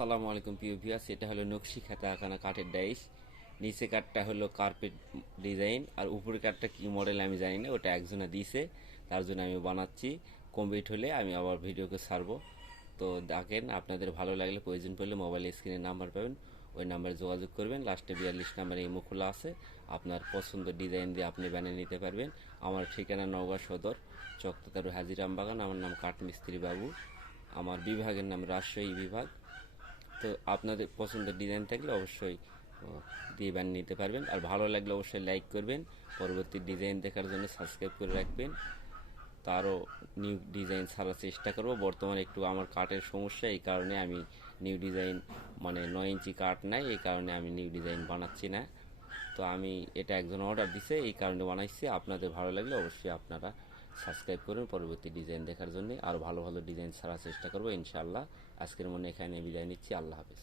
আসসালামু আলাইকুম প্রিয় ভিউয়ার্স, এটা হলো নকশি খাতা আঁকানো কাঠের ডাইস। নিচে কাঠটা হলো কার্পেট ডিজাইন, আর উপরের কাঠটা কি মডেল আমি জানি না, ওটা একজনে দিয়েছে, তার জন্য আমি বানাচ্ছি। কমপ্লিট হলে আমি আবার ভিডিওকে ছাড়বো। তো দেখেন, আপনাদের ভালো লাগলে প্রয়োজন পড়লে মোবাইল স্ক্রিনে নাম্বার পাবেন, ওই নাম্বারে যোগাযোগ করবেন। লাস্টে 42 নাম্বারে ইমো খোলা আছে, আপনার পছন্দের ডিজাইন দিয়ে আপনি বানিয়ে নিতে পারবেন। আমার ঠিকানা নওগাঁ সদর, চকতারু হাজিরাম বাগান। আমার নাম কাঠমিস্ত্রি বাবু, আমার বিভাগের নাম রাজশাহী বিভাগ। তো আপনাদের পছন্দের ডিজাইন থাকলে অবশ্যই দিয়ে বানিয়ে নিতে পারবেন। আর ভালো লাগলে অবশ্যই লাইক করবেন। পরবর্তী ডিজাইন দেখার জন্য সাবস্ক্রাইব করে রাখবেন। তারও নিউ ডিজাইন ছাড়ার চেষ্টা করব। বর্তমানে একটু আমার কাঠের সমস্যা, এই কারণে আমি নিউ ডিজাইন, মানে 9 ইঞ্চি কাঠ নাই, এই কারণে আমি নিউ ডিজাইন বানাচ্ছি না। তো আমি এটা একজন অর্ডার দিছে, এই কারণে বানাইছি। আপনাদের ভালো লাগলে অবশ্যই আপনারা সাবস্ক্রাইব করুন পরবর্তী ডিজাইন দেখার জন্য। আর ভালো ভালো ডিজাইন ছাড়ার চেষ্টা করবো ইনশাআল্লাহ। আজকের মনে এখানে বিদায় নিচ্ছি। আল্লাহ হাফেজ।